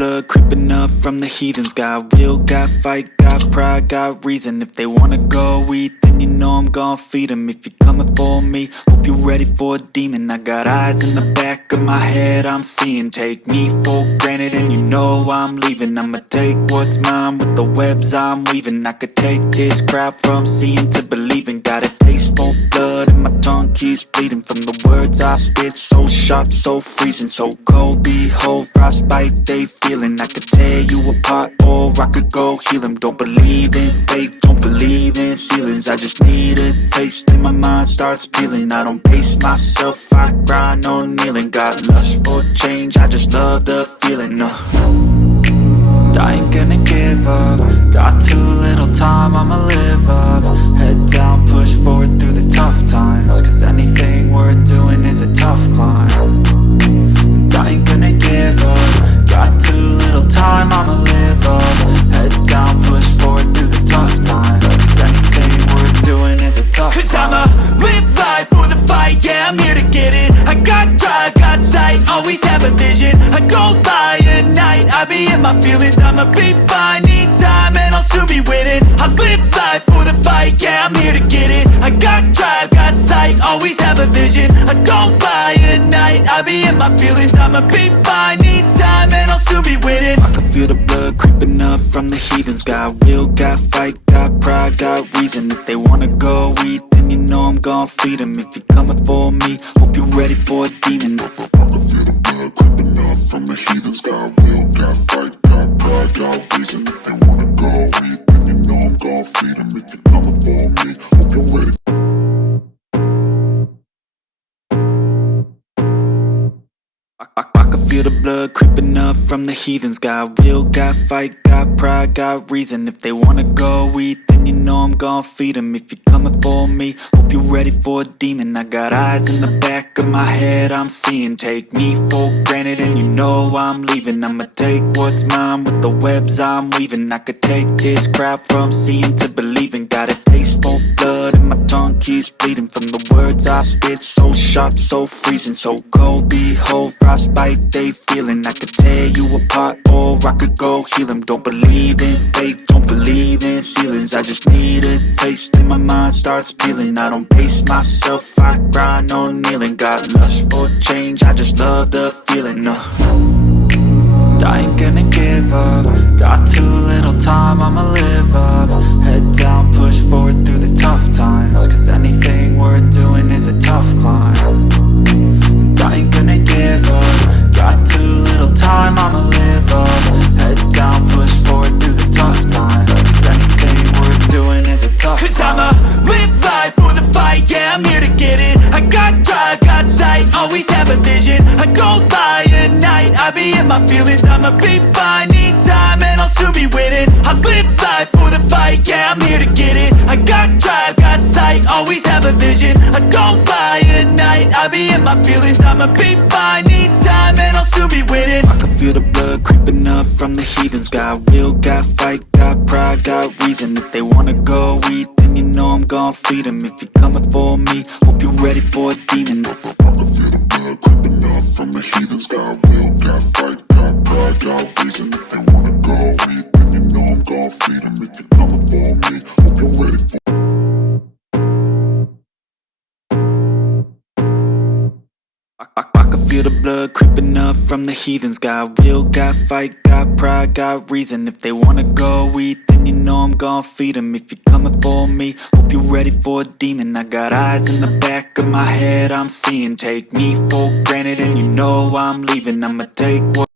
blood creeping up from the heathens. Got will, got fight, got pride, got reason. If they wanna go eat, then you know I'm gon' feed them. If you're coming for me, hope you're ready for a demon. I got eyes in the back of my head, I'm seeing. Take me for granted and you know I'm leaving. I'ma take what's mine with the webs I'm weaving. I could take this crowd from seeing to believing. Got a taste for blood and my tongue keeps bleeding from the words I spit. So sharp, so freezing, so cold. Behold, frostbite they feeling. I could tear you apart or I could go heal them. Don't believe in fate, don't believe in ceilings. I just need a taste and my mind starts peeling. I don't pace myself, I grind on kneeling. Got lust for change, I just love the feeling. I ain't gonna give up. Got too little time, I'ma live up. Head down, push forward through the tough times. Cause anything worth doing is a tough climb. And I ain't gonna give up. Got too little time, I'ma live up. Head down, push forward through the tough times. Cause anything worth doing is a tough climb. Cause I'ma live life for the fight, yeah, I'm here to get it. I got drive, got sight, always have a vision. I go by at night, I be in my feelings. I'ma be fine, need time, and I'll soon be winning. I live life for the fight, yeah, I'm here to get it. I got drive, got sight, always have a vision. I go by at night, I be in my feelings. I'ma be fine, need time, and I'll soon be winning. I can feel the blood creeping up from the heathens. Got will, got fight, got pride, got reason. If they wanna go eat, then you know I'm gon' feed them. If you're coming for me, hope you're ready for a demon. I can feel the blood creeping up from the heathens. Got will, got fight, got pride, got reason. If they wanna go eat, then you know I'm gon' feed them. If you're coming for me, hope you're ready. I can feel the blood creeping up from the heathens. Got will, got fight, got pride, got reason. If they wanna go eat, then you know I'm gon' feed them. If you're coming for me, hope you're ready for a demon. I got eyes in the back of my head, I'm seeing. Take me for granted and you know I'm leaving. I'ma take what's mine with the webs I'm weaving. I could take this crowd from seeing to believing. Got a taste for blood and my tongue keeps bleeding from the words I spit. So sharp, so freezing, so cold. Behold, frostbite they feeling. I could tear you apart or I could go heal them. Don't believe in fate, don't believe in ceilings. I just need a taste and my mind starts peeling. I don't pace myself, I grind on kneeling. Got lust for change, I just love the feeling. I ain't gonna give up. Got too little time, I'ma live up. Head down, push forward through the tough times. Cause anything worth doing is a tough climb. And I ain't gonna give up. Got too little time, I'ma live up. Head down, push forward through the tough times. Cause anything worth doing is a tough climb. Cause I'ma live life for the fight, yeah, I'm here to get it. I got drive, got sight, always have a vision. I go by at night, I be in my feelings. I'ma be fine, need time, and I'll soon be winning. I live life for the fight, yeah, I'm here to get it. I got drive, got sight, always have a vision. I go by at night, I be in my feelings. I'ma be fine, need time, and I'll soon be winning. I can feel the blood creeping up from the heathens. Got will, got fight, got pride, got reason. If they wanna go eat, then you know I'm gon' feed them. If you're coming for me, hope you're ready for a demon. I can feel the blood creeping up from the heathens. Got will, got fight, got pride, got reason. If they wanna go eat, then you know I'm gon' feed them. If you're coming for me, hope you're ready for I can feel the blood creeping up from the heathens. Got will, got fight, got pride, got reason. If they wanna go eat, then you know I'm gon' feed them. If you're coming for me, hope you're ready for a demon. I got eyes in the back of my head, I'm seeing. Take me for granted and you know I'm leaving. I'ma take what